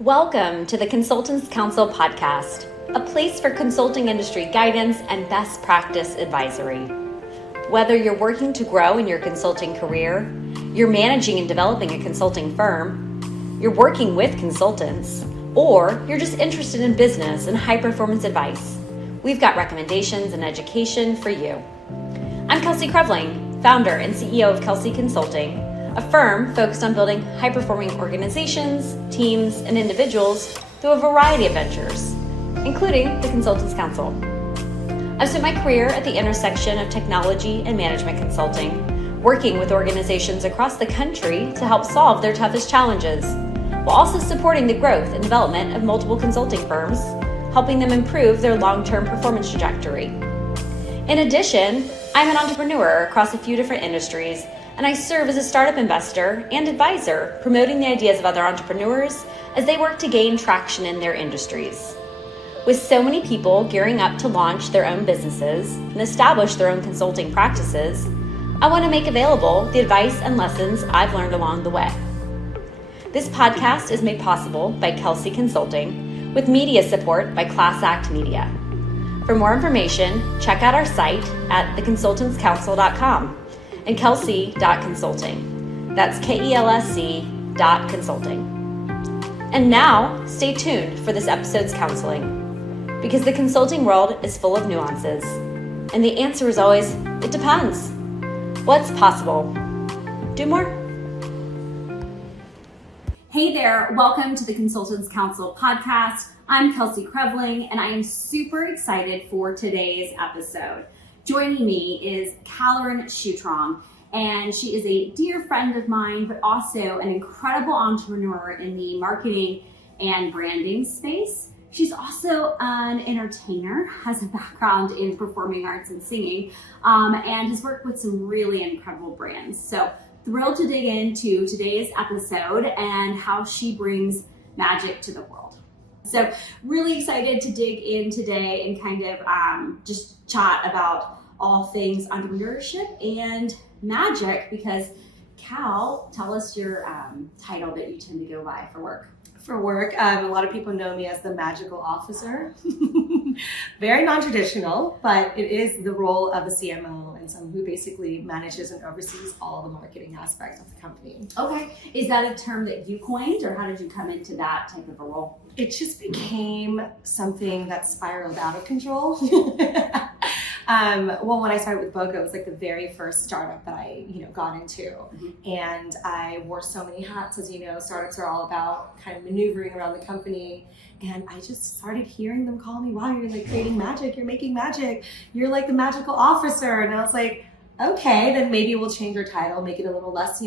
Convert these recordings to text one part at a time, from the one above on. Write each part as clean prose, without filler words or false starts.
Welcome to the Consultants Counsel podcast, a place for consulting industry guidance and best practice advisory. Whether you're working to grow in your consulting career, you're managing and developing a consulting firm, you're working with consultants, or you're just interested in business and high-performance advice, we've got recommendations and education for you. I'm Kelsey Creveling, founder and CEO of Kelsey Consulting, a firm focused on building high-performing organizations, teams, and individuals through a variety of ventures, including the Consultants Counsel. I've spent my career at the intersection of technology and management consulting, working with organizations across the country to help solve their toughest challenges, while also supporting the growth and development of multiple consulting firms, helping them improve their long-term performance trajectory. In addition, I'm an entrepreneur across a few different industries, and I serve as a startup investor and advisor, promoting the ideas of other entrepreneurs as they work to gain traction in their industries. With so many people gearing up to launch their own businesses and establish their own consulting practices, I want to make available the advice and lessons I've learned along the way. This podcast is made possible by Kelsey Consulting, with media support by Class Act Media. For more information, check out our site at theconsultantscounsel.com and kelsey.consulting. That's KELSC.consulting. And now, stay tuned for this episode's counseling, because the consulting world is full of nuances, and the answer is always, it depends. What's possible? Do more? Hey there, welcome to the Consultants Counsel podcast. I'm Kelsey Creveling, and I am super excited for today's episode. Joining me is Kalorin Suetrong, and she is a dear friend of mine, but also an incredible entrepreneur in the marketing and branding space. She's also an entertainer, has a background in performing arts and singing, and has worked with some really incredible brands. So thrilled to dig into today's episode and how she brings magic to the world. So really excited to dig in today and kind of just chat about all things entrepreneurship and magic, because Cal, tell us your title that you tend to go by for work. For work, a lot of people know me as the magical officer. Very non-traditional, but it is the role of a CMO and someone who basically manages and oversees all the marketing aspects of the company. Okay. Is that a term that you coined, or how did you come into that type of a role? It just became something that spiraled out of control. Well, when I started with Boka, it was like the very first startup that I, got into. Mm-hmm. And I wore so many hats. As you know, startups are all about kind of maneuvering around the company. And I just started hearing them call me, wow, you're like creating magic, you're making magic, you're like the magical officer. And I was like, okay, then maybe we'll change our title, make it a little less,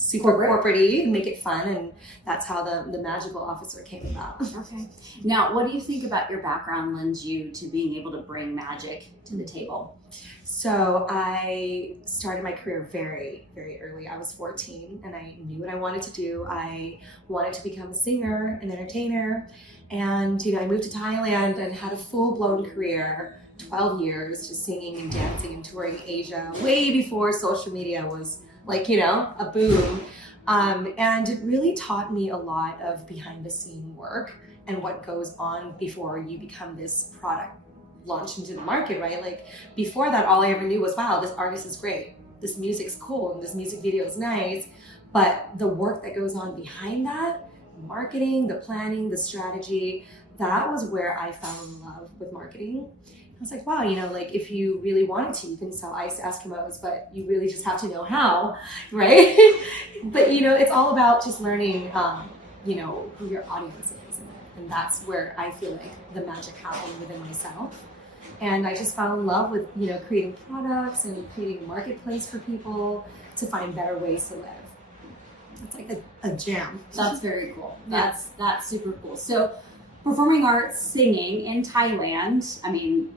super corporate-y, and make it fun. And that's how the magical officer came about. Okay. Now, what do you think about your background lends you to being able to bring magic to the table? So I started my career very, very early. I was 14 and I knew what I wanted to do. I wanted to become a singer, an entertainer. And, I moved to Thailand and had a full-blown career, 12 years, just singing and dancing and touring Asia, way before social media was like, a boom. And it really taught me a lot of behind the scene work and what goes on before you become this product launched into the market, right? Like before that, all I ever knew was, wow, this artist is great. This music's cool and this music video is nice. But the work that goes on behind that, marketing, the planning, the strategy, that was where I fell in love with marketing. I was like, wow, like if you really wanted to, you can sell ice to Eskimos, but you really just have to know how, right? But, it's all about just learning, who your audience is. And that's where I feel like the magic happened within myself. And I just fell in love with, creating products and creating a marketplace for people to find better ways to live. It's like a jam. That's very cool. That's super cool. So performing arts, singing in Thailand,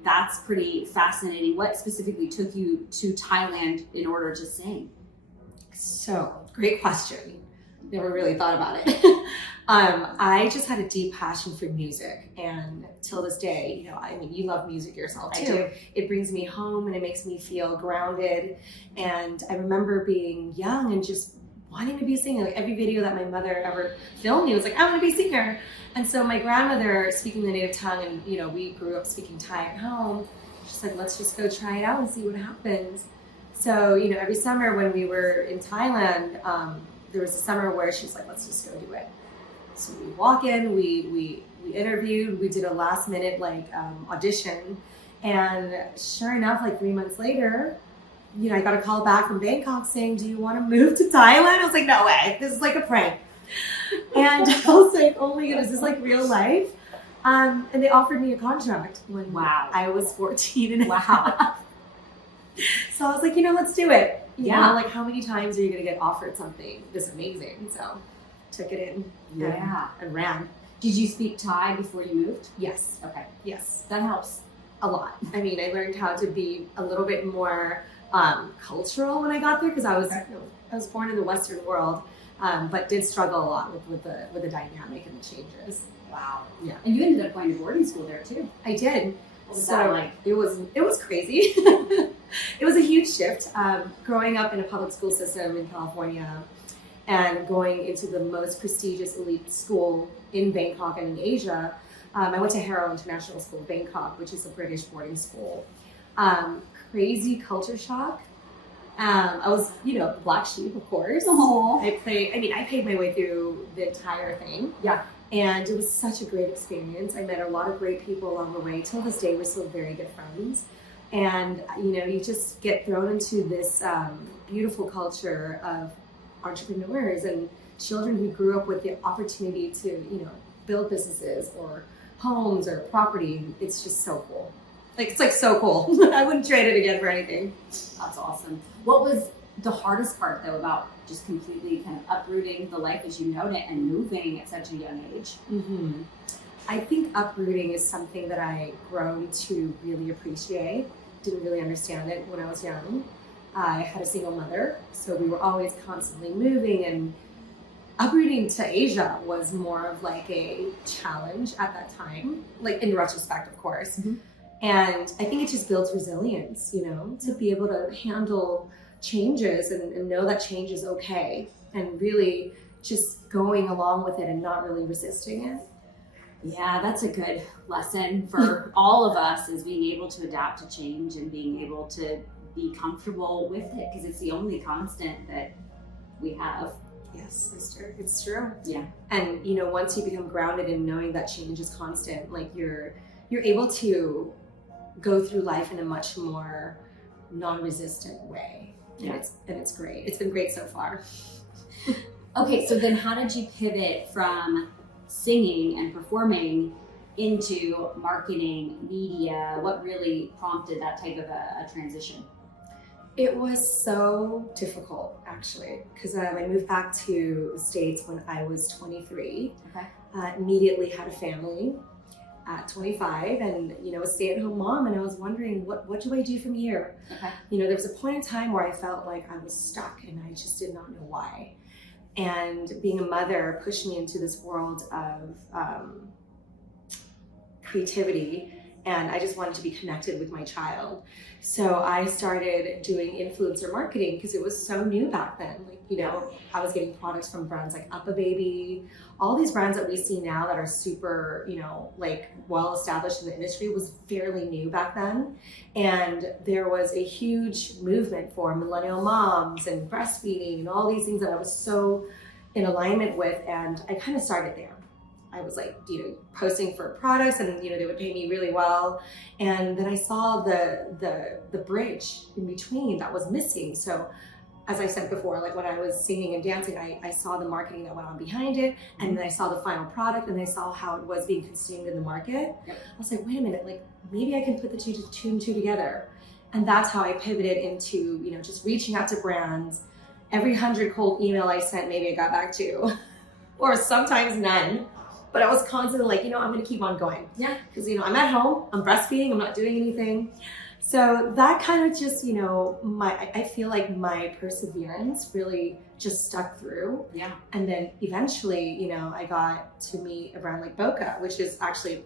that's pretty fascinating. What specifically took you to Thailand in order to sing? So, great question. Never really thought about it. I just had a deep passion for music, and till this day, you love music yourself too. I do. It brings me home and it makes me feel grounded. And I remember being young and just wanting to be a singer. Like every video that my mother ever filmed me was like, I want to be a singer. And so my grandmother, speaking the native tongue, and we grew up speaking Thai at home, she's like, let's just go try it out and see what happens. So, every summer when we were in Thailand, there was a summer where she's like, let's just go do it. So we walk in, we interviewed, we did a last minute audition. And sure enough, 3 months later, I got a call back from Bangkok saying, do you want to move to Thailand? I was like, no way, this is like a prank. And I was like, oh my goodness, this is like real life. And they offered me a contract when I was 14 and a half. So I was like, let's do it. You know, how many times are you going to get offered something this amazing? So took it in and ran. Did you speak Thai before you moved? Yes. Okay. Yes. That helps. A lot. I mean, I learned how to be a little bit more cultural when I got there because I was born in the Western world, but did struggle a lot with the dynamic and the changes. Wow. Yeah. And you ended up going to boarding school there too. I did. What was that like? It was crazy. It was a huge shift. Growing up in a public school system in California and going into the most prestigious elite school in Bangkok and in Asia. I went to Harrow International School, Bangkok, which is a British boarding school. Crazy culture shock. I was, black sheep, of course. Aww. I paid my way through the entire thing. Yeah. And it was such a great experience. I met a lot of great people along the way. Till this day, we're still very good friends. And, you just get thrown into this beautiful culture of entrepreneurs and children who grew up with the opportunity to, build businesses or homes or property. It's just so cool. It's so cool. I wouldn't trade it again for anything. That's awesome. What was the hardest part though about just completely kind of uprooting the life as you know it and moving at such a young age? Mm-hmm. I think uprooting is something that I grown to really appreciate. Didn't really understand it when I was young. I had a single mother, so we were always constantly moving, and uprooting to Asia was more of a challenge at that time, in retrospect, of course. Mm-hmm. And I think it just builds resilience, to be able to handle changes and know that change is okay, and really just going along with it and not really resisting it. Yeah, that's a good lesson for all of us, is being able to adapt to change and being able to be comfortable with it, because it's the only constant that we have. Yes, it's true. Yeah. And once you become grounded in knowing that change is constant, you're able to go through life in a much more non-resistant way. Yeah. And it's great. It's been great so far. Okay, so then how did you pivot from singing and performing into marketing, media? What really prompted that type of a transition? It was so difficult, actually, because I moved back to the States when I was 23. Okay. Immediately had a family at 25, and a stay-at-home mom, and I was wondering, what do I do from here? Okay. There was a point in time where I felt like I was stuck, and I just did not know why. And being a mother pushed me into this world of creativity, and I just wanted to be connected with my child. So I started doing influencer marketing because it was so new back then. I was getting products from brands like Up a Baby, all these brands that we see now that are super, well established in the industry, was fairly new back then. And there was a huge movement for millennial moms and breastfeeding and all these things that I was so in alignment with. And I kind of started there. I was posting for products, and they would pay me really well. And then I saw the bridge in between that was missing. So as I said before, when I was singing and dancing, I saw the marketing that went on behind it, and then I saw the final product, and I saw how it was being consumed in the market. Yep. I was like, wait a minute, maybe I can put the two and two together. And that's how I pivoted into, just reaching out to brands. Every 100 cold email I sent, maybe I got back to, or sometimes none. But I was constantly I'm going to keep on going. Yeah. Because, I'm at home, I'm breastfeeding, I'm not doing anything. So that kind of just, I feel like my perseverance really just stuck through. Yeah. And then eventually, I got to meet a brand like Boka, which is actually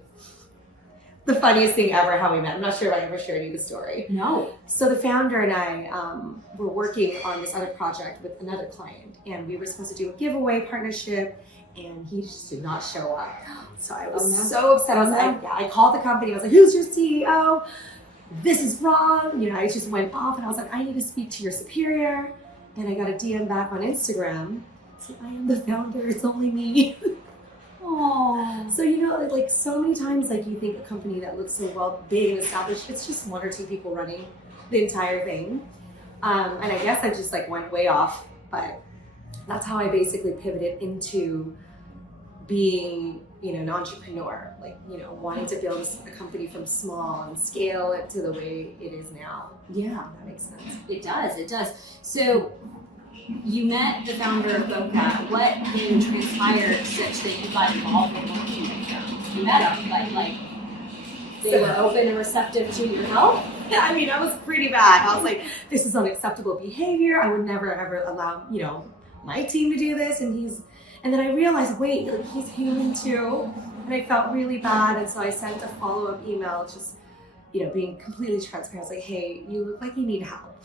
the funniest thing ever how we met. I'm not sure if I ever shared you the story. No. So the founder and I were working on this other project with another client, and we were supposed to do a giveaway partnership, and he just did not show up. So I was so upset. I called the company. I was like, "Who's your CEO? This is wrong." You know, I just went off, and I was like, "I need to speak to your superior." And I got a DM back on Instagram. It's like, "I am the founder. It's only me." Aww. So, you know, like so many times, like you think a company that looks so well, big and established, it's just one or two people running the entire thing. And I guess I just like went way off, but that's how I basically pivoted into being, you know, an entrepreneur, like, you know, wanting to build a company from small and scale it to the way it is now. Yeah. That makes sense. It does. So you met the founder of Boka. What then transpired such that you got involved in working with them? You met them, but like they were open and receptive to your help? I mean, I was pretty bad. I was like, this is unacceptable behavior. I would never ever allow, you know, my team to do this. And then I realized, wait, like, he's human too. And I felt really bad. And so I sent a follow-up email, just, you know, being completely transparent. I was like, hey, you look like you need help.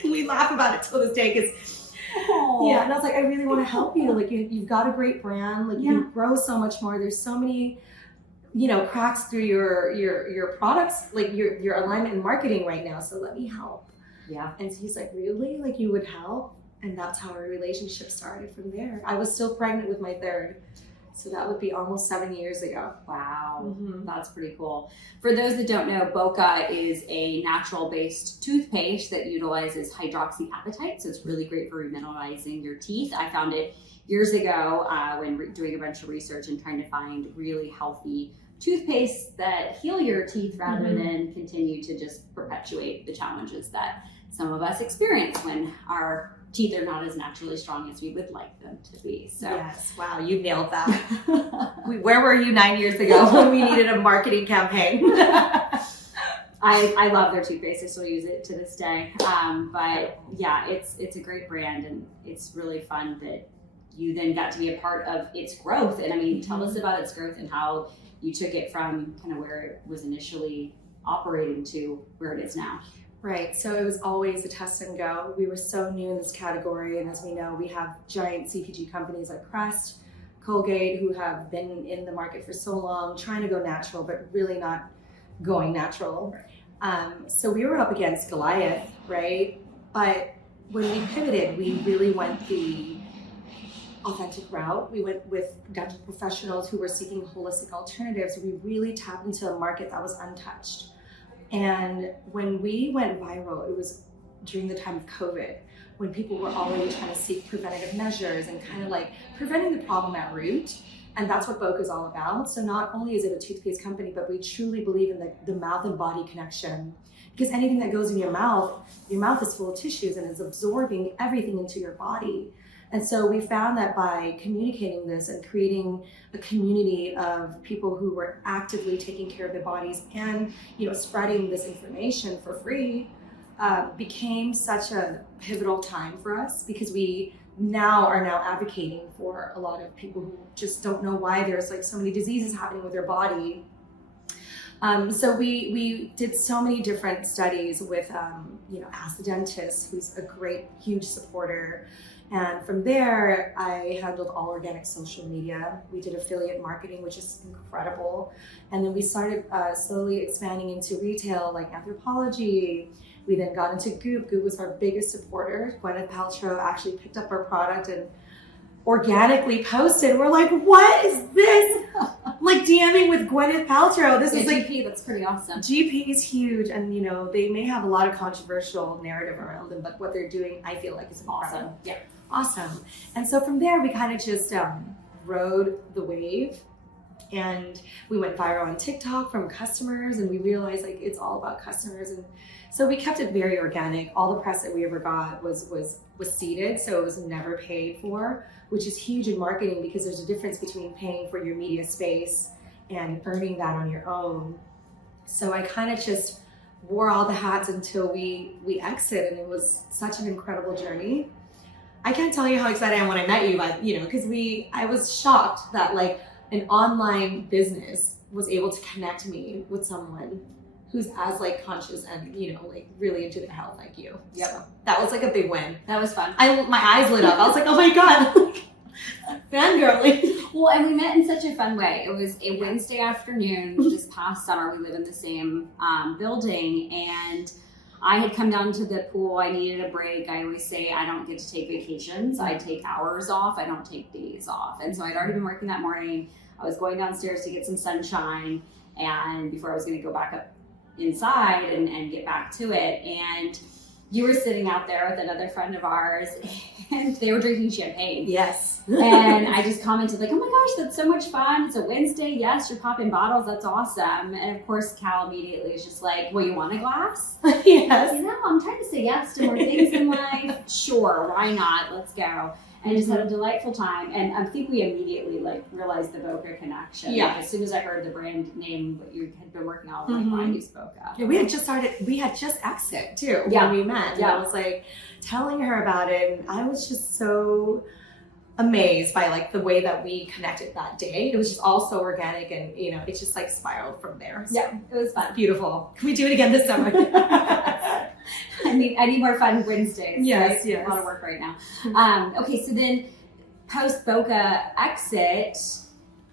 And we laugh about it till this day because, yeah. And I was like, I really want to help you. Like, you've got a great brand. Like, you can grow so much more. There's so many, you know, cracks through your products, like your alignment in marketing right now. So let me help. Yeah. And so he's like, really? Like, you would help? And that's how our relationship started from there. I was still pregnant with my third. So that would be almost 7 years ago. Wow, Mm-hmm. That's pretty cool. For those that don't know, Boka is a natural-based toothpaste that utilizes hydroxyapatite, so it's really great for remineralizing your teeth. I found it years ago when doing a bunch of research and trying to find really healthy toothpaste that heal your teeth rather than continue to just perpetuate the challenges that some of us experience when our teeth are not as naturally strong as we would like them to be. So yes, wow, you nailed that. Where were you 9 years ago when we needed a marketing campaign? I love their toothpaste. I still use it to this day. But yeah, it's a great brand, and it's really fun that you then got to be a part of its growth. And I mean, tell us about its growth and how you took it from kind of where it was initially operating to where it is now. Right, so it was always a test and go. We were so new in this category, and as we know, we have giant CPG companies like Crest, Colgate, who have been in the market for so long, trying to go natural, but really not going natural. So we were up against Goliath, right? But when we pivoted, we really went the authentic route. We went with dental professionals who were seeking holistic alternatives. We really tapped into a market that was untouched. And when we went viral, it was during the time of COVID, when people were already trying to seek preventative measures and kind of like preventing the problem at root. And that's what Boka is all about. So not only is it a toothpaste company, but we truly believe in the mouth and body connection. Because anything that goes in your mouth is full of tissues and is absorbing everything into your body. And so we found that by communicating this and creating a community of people who were actively taking care of their bodies and, you know, spreading this information for free, became such a pivotal time for us, because we are now advocating for a lot of people who just don't know why there's like so many diseases happening with their body. So we did so many different studies with, you know, Ask the Dentist, who's a great, huge supporter. And from there, I handled all organic social media. We did affiliate marketing, which is incredible. And then we started slowly expanding into retail, like Anthropology. We then got into Goop. Goop was our biggest supporter. Gwyneth Paltrow actually picked up our product and organically posted. We're like, what is this? Like DMing with Gwyneth Paltrow. This is like GP, that's pretty awesome. GP is huge, and you know, they may have a lot of controversial narrative around them, but what they're doing, I feel like, is Awesome. incredible. Yeah. Awesome. And so from there, we kind of just rode the wave, and we went viral on TikTok from customers, and we realized like it's all about customers. And so we kept it very organic. All the press that we ever got was seeded, so it was never paid for, which is huge in marketing, because there's a difference between paying for your media space and earning that on your own. So I kind of just wore all the hats until we exit, and it was such an incredible journey. I can't tell you how excited I am when I met you, but you know, because I was shocked that like an online business was able to connect me with someone who's as like conscious and, you know, like really into their health like you. Yep. So that was like a big win. That was fun. My eyes lit up. I was like, oh my God. Fangirling. Well, and we met in such a fun way. It was a Wednesday afternoon this past summer. We live in the same building, and I had come down to the pool. I needed a break. I always say I don't get to take vacations. I take hours off. I don't take days off. And so I'd already been working that morning. I was going downstairs to get some sunshine, and before I was going to go back up inside and get back to it. And you were sitting out there with another friend of ours, and they were drinking champagne. Yes. And I just commented like, oh my gosh, that's so much fun. It's a Wednesday. Yes, you're popping bottles. That's awesome. And of course, Cal immediately is just like, well, you want a glass? Yes. You know, I'm trying to say yes to more things in life. Sure, why not? Let's go. And just had a delightful time. And I think we immediately like realized the Boka connection. Yeah. Like, as soon as I heard the brand name that you had been working on, I was like, I use Boka. Yeah, we had just exit too Yeah. when we met. And Yeah. I was like telling her about it, and I was just so amazed by like the way that we connected that day. It was just all so organic, and you know, it just like spiraled from there. So Yeah, it was fun. beautiful. Can we do it again this summer? I need more fun Wednesdays. Yes, right? yes. A lot of work right now. Okay, so then post Boka exit,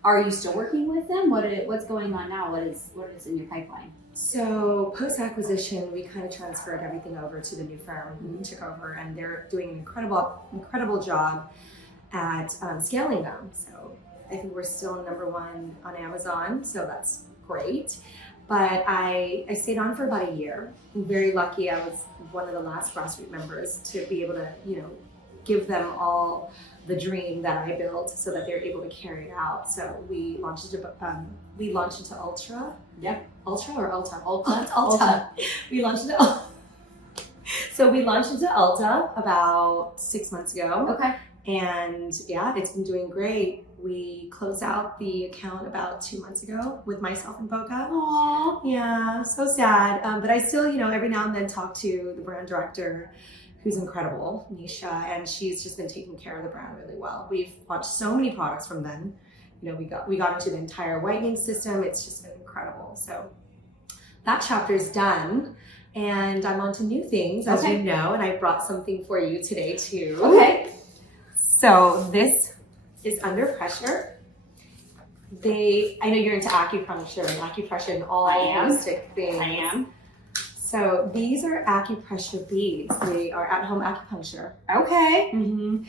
are you still working with them? What's going on now? What is in your pipeline? So post acquisition, we kind of transferred everything over to the new firm who took over, and they're doing an incredible job at scaling them. So I think we're still #1 on Amazon, so that's great. But I stayed on for about a year. I'm very lucky. I was one of the last grassroots members to be able to, you know, give them all the dream that I built so that they're able to carry it out. So we launched into Ultra. Yep. Ultra or Ulta? Ulta. Ulta. We launched into So we launched into Ulta about 6 months ago. Okay. And yeah, it's been doing great. We closed out the account about 2 months ago with myself and Boka. Aww. Yeah, so sad. But I still, you know, every now and then talk to the brand director, who's incredible, Nisha, and she's just been taking care of the brand really well. We've launched so many products from them. You know, we got into the entire whitening system. It's just been incredible. So that chapter's done. And I'm on to new things, as you know, and I brought something for you today too. Okay. So this is Under Pressure. I know you're into acupressure and all holistic things. I am. So these are acupressure beads. They are at-home acupuncture. Okay. Mm-hmm.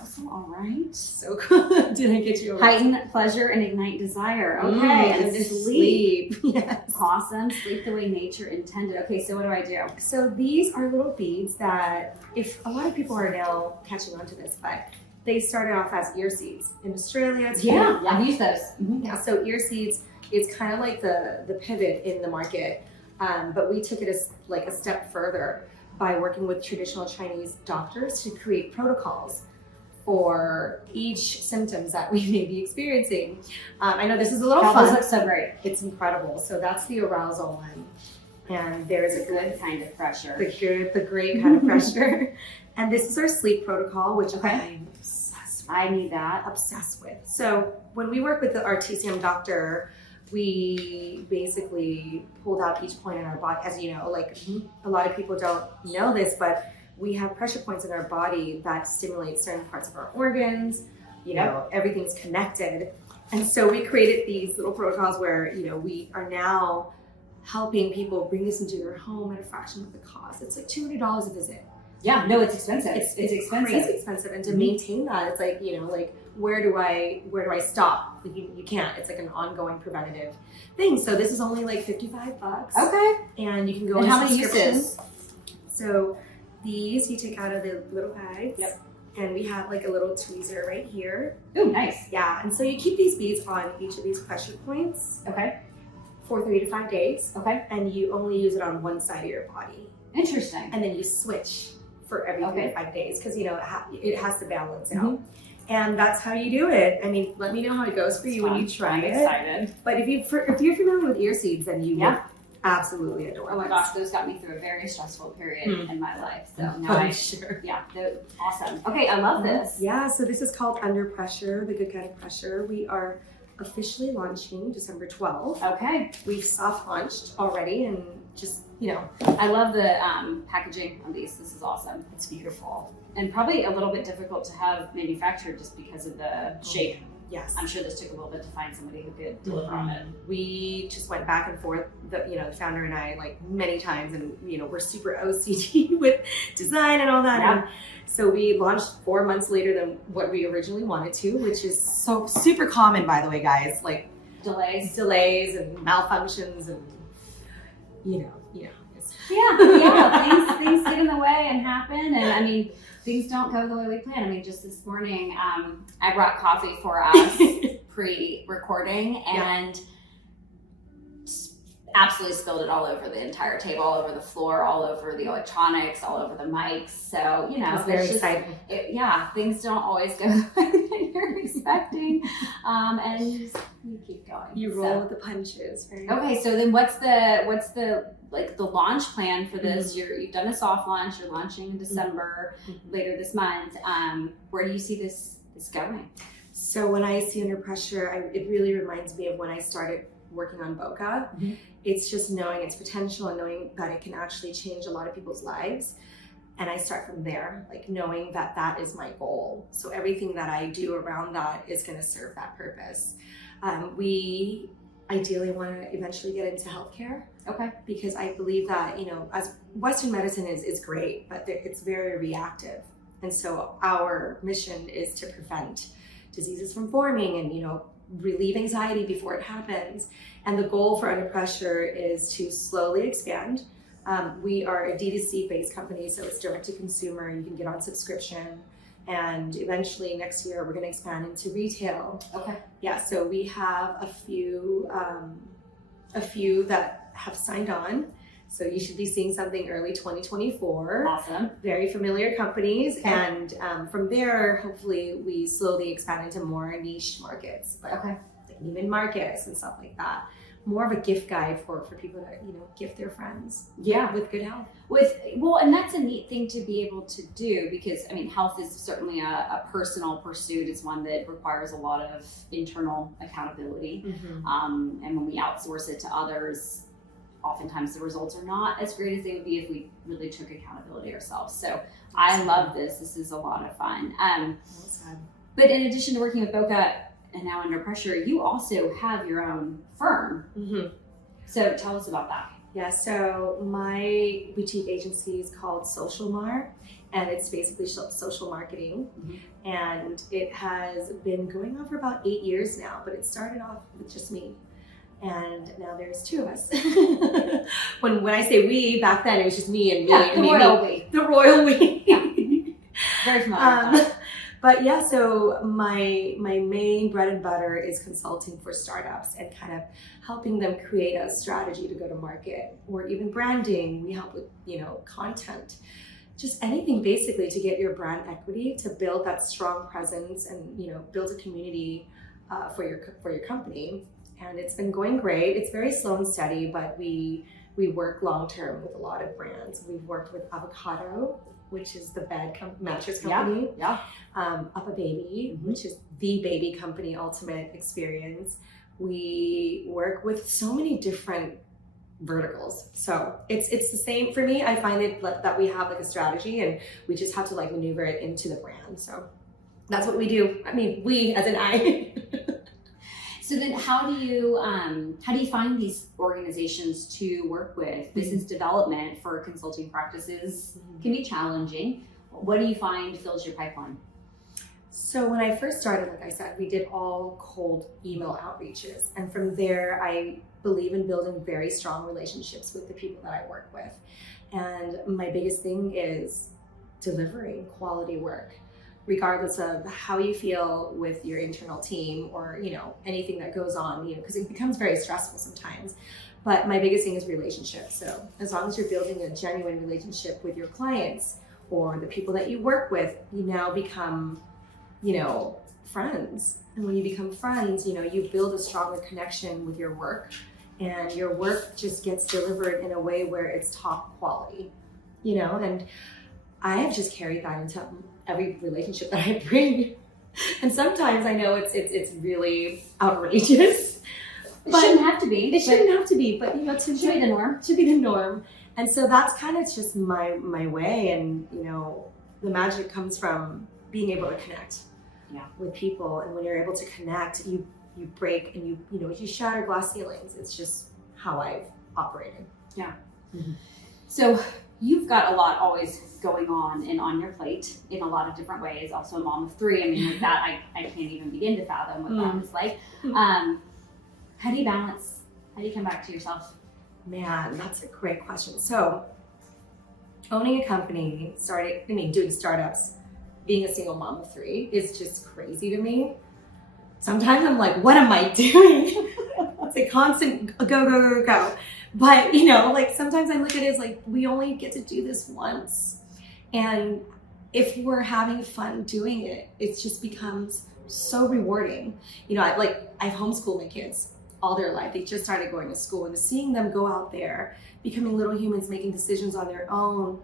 Awesome. All right. So cool. Did I get you over? Heighten pleasure and ignite desire. Okay. And then sleep. Yes. Awesome. Sleep the way nature intended. Okay. So what do I do? So these are little beads that, if a lot of people are now catching on to this, but they started off as ear seeds. In Australia, it's Yeah. I've used those. Mm-hmm. Yeah, so ear seeds, it's kind of like the pivot in the market, but we took it as like a step further by working with traditional Chinese doctors to create protocols for each symptoms that we may be experiencing. I know this is a little fun. Those look so great. It's incredible. So that's the arousal one, and there's a Good kind of pressure. the great kind of pressure, and this is our sleep protocol, which I'm obsessed with. I need that. Obsessed with. So when we work with our TCM doctor, we basically pulled out each point in our body. As you know, like a lot of people don't know this, but we have pressure points in our body that stimulate certain parts of our organs. You know, everything's connected. And so we created these little protocols where, you know, we are now helping people bring this into their home at a fraction of the cost. It's like $200 a visit. Yeah, no, it's expensive. It's expensive. Crazy expensive. And to maintain that, it's like, you know, like where do I stop? Like you can't. It's like an ongoing preventative thing. So this is only like $55. Okay. And you can go And on how many subscription. uses? So these you take out of the little bags. Yep. And we have like a little tweezer right here. Ooh, nice. Yeah. And so you keep these beads on each of these pressure points Okay. for 3 to 5 days. Okay. And you only use it on one side of your body. Interesting. And then you switch for every 3 to 5 days because, you know, it has to balance out. Mhm. And that's how you do it. I mean, let me know how it goes for you when you try I'm it. excited. But if you're familiar with ear seeds, then you would absolutely adore Oh my this. gosh, those got me through a very stressful period in my life. So now I'm sure. yeah, they're awesome. Okay, I love this. Yeah, so this is called Under Pressure, the good kind of pressure. We are officially launching December 12th. Okay. We've soft launched already, and just, I love the packaging on these. This is awesome. it's beautiful. And probably a little bit difficult to have manufactured just because of the shape. Yes. I'm sure this took a little bit to find somebody who could deliver on it. We just went back and forth, the founder and I, like, many times, and we're super OCD with design and all that. Yeah. And so we launched 4 months later than what we originally wanted to, which is so super common, by the way, guys. Like Delays. delays and malfunctions, and it's Things get in the way and happen, and I mean, things don't go the way we plan. I mean, just this morning, I brought coffee for us pre-recording, and absolutely spilled it all over the entire table, all over the floor, all over the electronics, all over the mics. So, it's very exciting. Things don't always go the way that you're expecting, and you keep going. You roll with the punches. Okay, so then what's the launch plan for this? You've done a soft launch. You're launching in December, later this month. Where do you see this going? So when I see Under Pressure, it really reminds me of when I started working on Boka. It's just knowing its potential and knowing that it can actually change a lot of people's lives. And I start from there, like knowing that that is my goal. So everything that I do around that is going to serve that purpose. We ideally want to eventually get into healthcare. Okay. Because I believe that, as Western medicine is great, but it's very reactive. And so our mission is to prevent diseases from forming and, relieve anxiety before it happens. And the goal for Under Pressure is to slowly expand. We are a D2C based company, so it's direct to consumer. You can get on subscription. And eventually next year, we're going to expand into retail. Okay. Yeah, so we have a few that have signed on. So you should be seeing something early 2024. Awesome. Very familiar companies. Okay. And from there, hopefully we slowly expand into more niche markets, like even markets and stuff like that. More of a gift guide for people that, gift their friends. Yeah. With good health. And that's a neat thing to be able to do, because I mean, health is certainly a personal pursuit. It's one that requires a lot of internal accountability. And when we outsource it to others, oftentimes the results are not as great as they would be if we really took accountability ourselves. So I love this. This is a lot of fun. But in addition to working with Boka and now Under Pressure, you also have your own firm. So tell us about that. Yeah, so my boutique agency is called Social Mar, and it's basically social marketing. And it has been going on for about 8 years now, but it started off with just me. And now there's 2 of us. when I say we, back then it was just me and me. Yeah, and we. The royal we. Yeah. Very familiar with that. But yeah, so my main bread and butter is consulting for startups and kind of helping them create a strategy to go to market, or even branding. We help with, content, just anything basically to get your brand equity, to build that strong presence and, build a community for your company. And it's been going great. It's very slow and steady, but we work long-term with a lot of brands. We've worked with Avocado, which is the mattress company. Up a Baby, which is the baby company ultimate experience. We work with so many different verticals. So it's the same for me. I find it that we have like a strategy, and we just have to like maneuver it into the brand. So that's what we do. I mean, we as in I. So then how do you find these organizations to work with? Business development for consulting practices can be challenging. What do you find fills your pipeline? So when I first started, like I said, we did all cold email outreaches. And from there, I believe in building very strong relationships with the people that I work with. And my biggest thing is delivering quality work, regardless of how you feel with your internal team or, anything that goes on, because it becomes very stressful sometimes. But my biggest thing is relationships. So as long as you're building a genuine relationship with your clients or the people that you work with, you now become, friends. And when you become friends, you build a stronger connection with your work, and your work just gets delivered in a way where it's top quality, and I have just carried that into every relationship that I bring. And sometimes I know it's really outrageous. It shouldn't have to be. It shouldn't have to be, but you know, should be the norm. Should be the norm. And so that's kind of just my way. And you know, the magic comes from being able to connect with people. And when you're able to connect, you break and you shatter glass ceilings. It's just how I've operated. Yeah. Mm-hmm. So you've got a lot always going on and on your plate in a lot of different ways. Also a mom of 3. I mean, with that, I can't even begin to fathom what that is like. How do you balance? How do you come back to yourself? Man, that's a great question. So owning a company, doing startups, being a single mom of 3 is just crazy to me. Sometimes I'm like, what am I doing? It's a constant go. But you know, like sometimes I look at it as like, we only get to do this once. And if we're having fun doing it, it just becomes so rewarding. You know, I've homeschooled my kids all their life. They just started going to school, and seeing them go out there, becoming little humans, making decisions on their own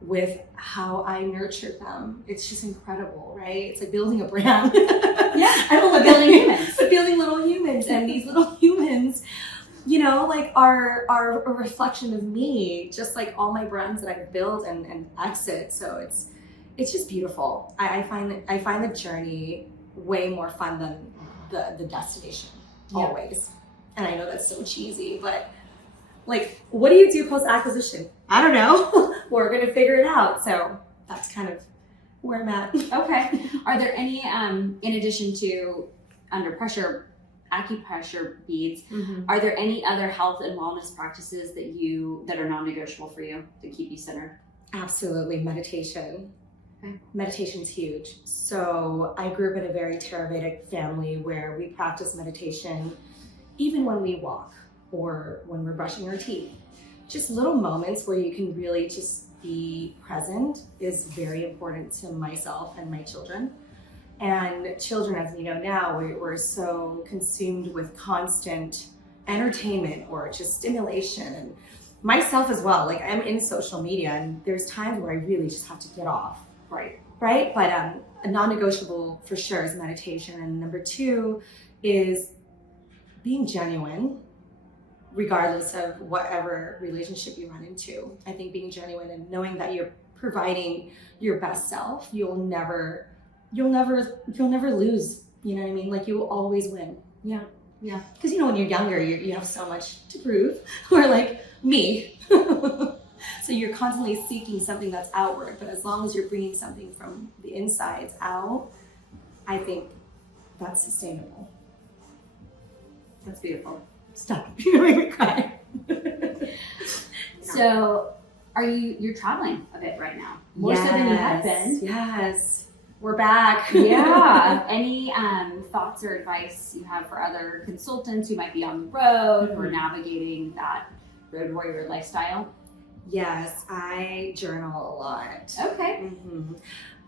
with how I nurtured them. It's just incredible, right? It's like building a brand. Yeah, I don't look building humans. But building little humans, and these little humans, you know, like are a reflection of me, just like all my brands that I've built and exit. So it's just beautiful. I find the journey way more fun than the destination, always. And I know that's so cheesy, but like, what do you do post-acquisition? I don't know. We're going to figure it out. So that's kind of where I'm at. Okay. Are there any, in addition to under pressure, acupressure beads, are there any other health and wellness practices that are non-negotiable for you to keep you centered? Absolutely. Meditation. Okay. Meditation's huge. So I grew up in a very Theravedic family where we practice meditation even when we walk or when we're brushing our teeth. Just little moments where you can really just be present is very important to myself and my children. And children, as you know now, we're so consumed with constant entertainment or just stimulation, and myself as well. Like, I'm in social media, and there's times where I really just have to get off. Right. But a non-negotiable for sure is meditation. And number 2 is being genuine, regardless of whatever relationship you run into. I think being genuine and knowing that you're providing your best self, you'll never lose. You know what I mean? Like, you will always win. Yeah. Because you know, when you're younger, you have so much to prove. Or like me. So you're constantly seeking something that's outward, but as long as you're bringing something from the insides out, I think that's sustainable. That's beautiful. Stop. You're making me cry. So you're traveling a bit right now? More so than you have been. Yes. We're back. Yeah. Any thoughts or advice you have for other consultants who might be on the road or navigating that road warrior lifestyle? Yes, I journal a lot. Okay.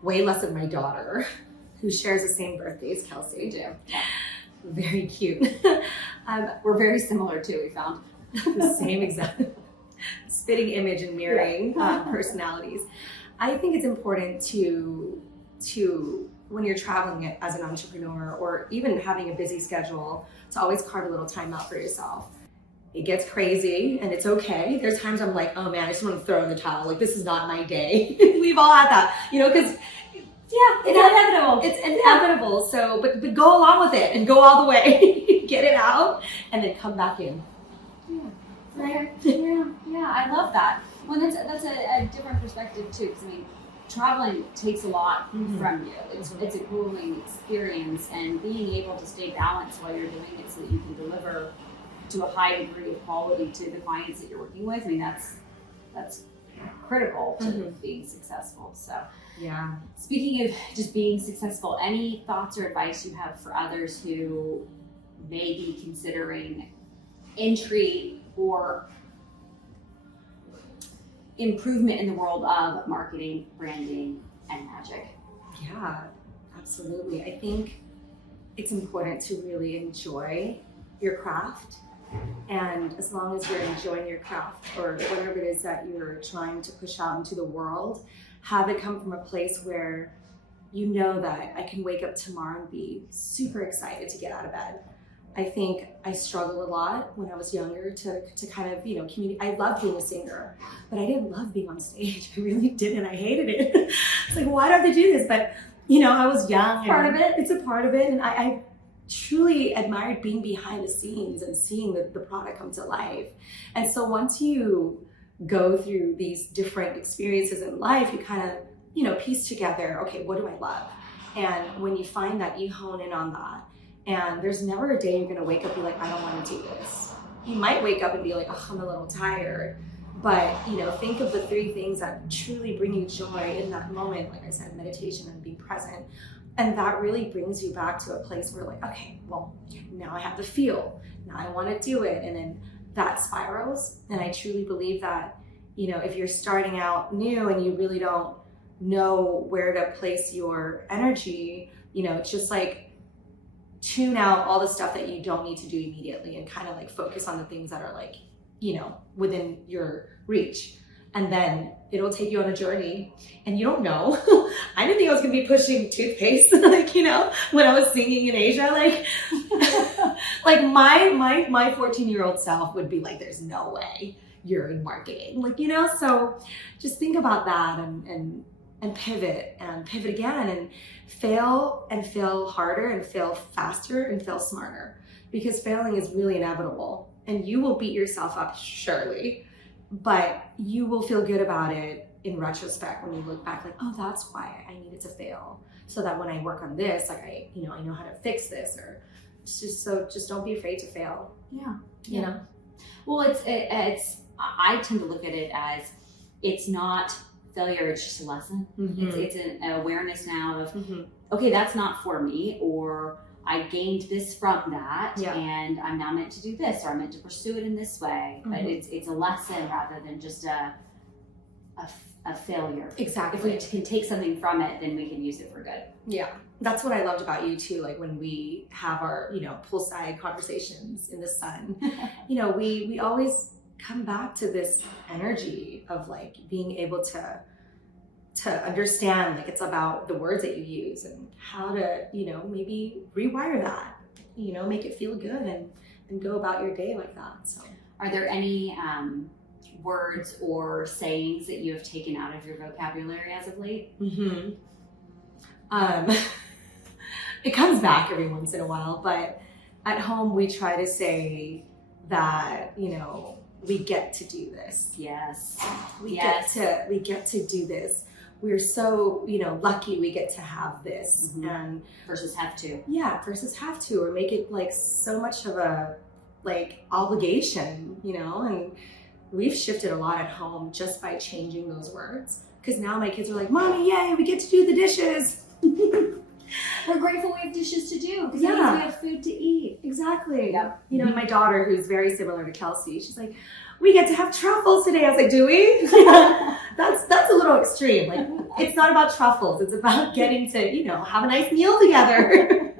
Way less than my daughter, who shares the same birthday as Kelsey. We do. Yeah. Very cute. We're very similar too, we found. The same exact spitting image and mirroring personalities. I think it's important to when you're traveling as an entrepreneur or even having a busy schedule, to always carve a little time out for yourself. It gets crazy and it's okay. There's times I'm like, oh man, I just want to throw in the towel. Like, this is not my day. We've all had that, you know, because it's inevitable. It's inevitable. So, but go along with it and go all the way. Get it out and then come back in. Yeah. Right. Yeah. I love that. Well, that's a different perspective too. Because I mean, traveling takes a lot from you. It's a grueling experience, and being able to stay balanced while you're doing it so that you can deliver to a high degree of quality to the clients that you're working with. I mean, that's critical to being successful. So yeah. Speaking of just being successful, any thoughts or advice you have for others who may be considering entry or improvement in the world of marketing, branding, and magic? Yeah, absolutely. I think it's important to really enjoy your craft. And as long as you're enjoying your craft or whatever it is that you're trying to push out into the world, have it come from a place where you know that I can wake up tomorrow and be super excited to get out of bed. I think I struggled a lot when I was younger to kind of, communicate. I loved being a singer, but I didn't love being on stage. I really didn't. I hated it. It's like, why do I have to do this? But, I was young. It's part of it. It's a part of it. And I truly admired being behind the scenes and seeing the product come to life. And so once you go through these different experiences in life, you kind of, piece together, okay, what do I love? And when you find that, you hone in on that. And there's never a day you're gonna wake up and be like, I don't wanna do this. You might wake up and be like, oh, I'm a little tired. But, think of the 3 things that truly bring you joy in that moment. Like I said, meditation and being present. And that really brings you back to a place where like, okay, well, now I have the feel. Now I wanna do it. And then that spirals. And I truly believe that, if you're starting out new and you really don't know where to place your energy, it's just like, tune out all the stuff that you don't need to do immediately and kind of like focus on the things that are like, within your reach. And then it'll take you on a journey and you don't know. I didn't think I was gonna be pushing toothpaste, when I was singing in Asia, like my 14-year-old self would be like, there's no way you're in marketing. So just think about that and pivot again and fail harder and fail faster and fail smarter, because failing is really inevitable and you will beat yourself up surely, but you will feel good about it in retrospect when you look back like, oh, that's why I needed to fail, so that when I work on this, like I know how to fix this, or just don't be afraid to fail. Yeah. Well, it's I tend to look at it as it's not failure, it's just a lesson. Mm-hmm. It's an awareness now of, mm-hmm. okay, that's not for me, or I gained this from that, and I'm now meant to do this, or I'm meant to pursue it in this way. Mm-hmm. But it's a lesson rather than just a failure. Exactly. If we can take something from it, then we can use it for good. Yeah, that's what I loved about you too. Like when we have our, poolside conversations in the sun, we always come back to this energy of like being able to understand, like it's about the words that you use and how to, maybe rewire that, make it feel good and go about your day like that. So are there any words or sayings that you have taken out of your vocabulary as of late? Mm-hmm. It comes back every once in a while, but at home we try to say that, we get to do this. Yes. We get to do this. We're so, lucky we get to have this. Mm-hmm. And versus have to. Yeah, versus have to, or make it like so much of a obligation, and we've shifted a lot at home just by changing those words. Because now my kids are like, Mommy, yay, we get to do the dishes. We're grateful we have dishes to do, because Yeah. that means we have food to eat. Exactly. Yep. And my daughter, who's very similar to Kelsey, she's like, we get to have truffles today. I was like, do we? That's a little extreme. Like, it's not about truffles. It's about getting to, have a nice meal together.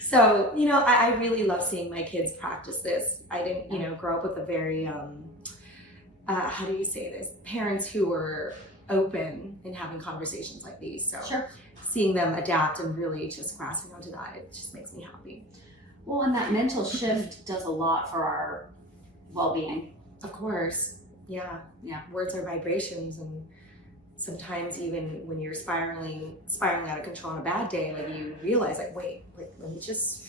So, I really love seeing my kids practice this. I didn't, grow up with a very, how do you say this? Parents who were open in having conversations like these. So Sure. Seeing them adapt and really just grasping onto that, it just makes me happy. Well, and that mental shift does a lot for our well-being. Of course. Yeah. Yeah. Words are vibrations, and sometimes even when you're spiraling out of control on a bad day, like you realize like, wait, let me just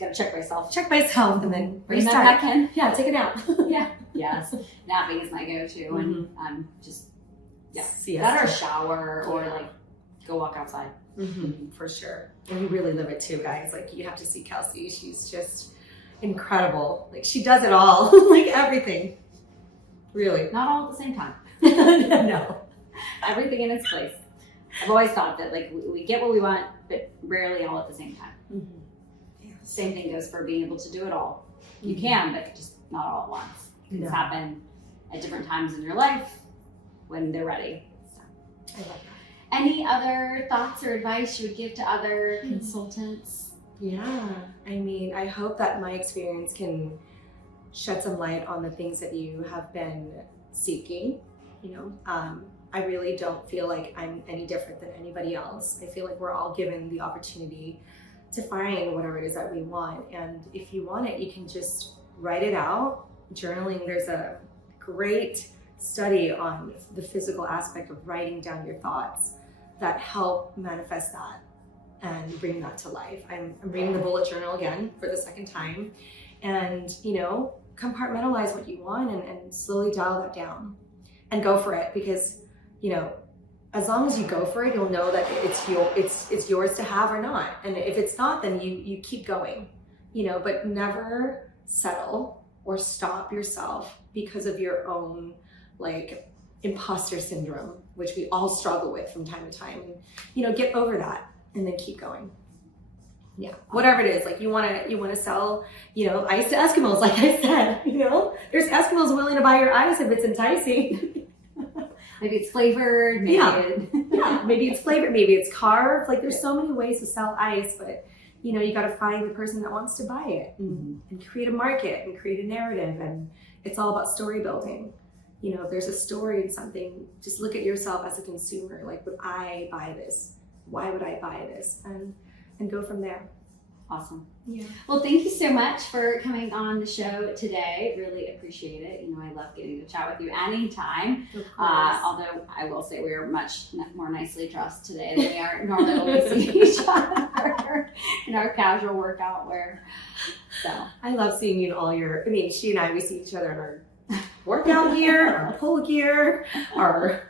Gotta check myself. check myself and then Bring that restart. back in. Yeah, take a nap. Yeah. Yes. Napping is my go-to, and I'm just Siesta. that or shower or like go walk outside. For sure. And you really live it too, guys. Like, you have to see Kelsey. She's just incredible. Like, she does it all. Like, everything. Really. Not all at the same time. No. Everything in its place. I've always thought that like we get what we want, but rarely all at the same time. Same thing goes for being able to do it all. You can, but just not all at once. Things No. happen at different times in your life when they're ready. So. I love that. Any other thoughts or advice you would give to other consultants? Yeah. I mean, I hope that my experience can shed some light on the things that you have been seeking I really don't feel like I'm any different than anybody else. I feel like we're all given the opportunity to find whatever it is that we want. And if you want it, you can just write it out. Journaling, there's a great study on the physical aspect of writing down your thoughts that help manifest that and bring that to life. I'm reading the bullet journal again for the second time, and compartmentalize what you want and slowly dial that down and go for it, because as long as you go for it, you'll know that it's yours to have or not. And if it's not, then you keep going, but never settle or stop yourself because of your own imposter syndrome, which we all struggle with from time to time. And get over that and then keep going. Yeah, whatever it is, you want to sell, ice to Eskimos, like I said, there's Eskimos willing to buy your ice if it's enticing. Maybe it's flavored. Maybe maybe it's flavored. Maybe it's carved. There's so many ways to sell ice, but you got to find the person that wants to buy it and create a market and create a narrative. And it's all about story building. If there's a story in something, just look at yourself as a consumer. Would I buy this? Why would I buy this? And go from there. Awesome. Yeah. Well, thank you so much for coming on the show today. Really appreciate it. I love getting to chat with you anytime. Although I will say we are much more nicely dressed today than we are normally when we see each other in our casual workout wear. So I love seeing you in all your. She and I, we see each other in our workout gear, our pull gear, our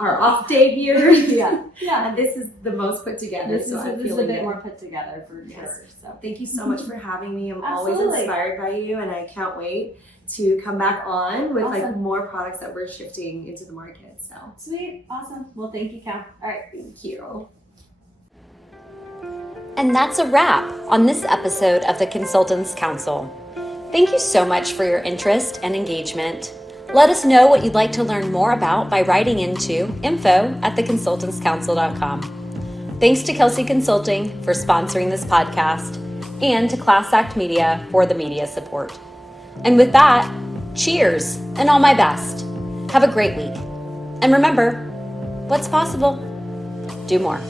off day gear. Yeah. And this is the most put together. This is a bit more put together for sure. So thank you so much for having me. I'm Absolutely. always inspired by you, and I can't wait to come back on with Awesome. more products that we're shifting into the market. So sweet. Awesome. Well, thank you, Cal. All right. thank you. And that's a wrap on this episode of the Consultants Counsel. Thank you so much for your interest and engagement. Let us know what you'd like to learn more about by writing into info@theconsultantscouncil.com. Thanks to Kelsey Consulting for sponsoring this podcast, and to Class Act Media for the media support. And with that, cheers and all my best. Have a great week. And remember, what's possible? Do more.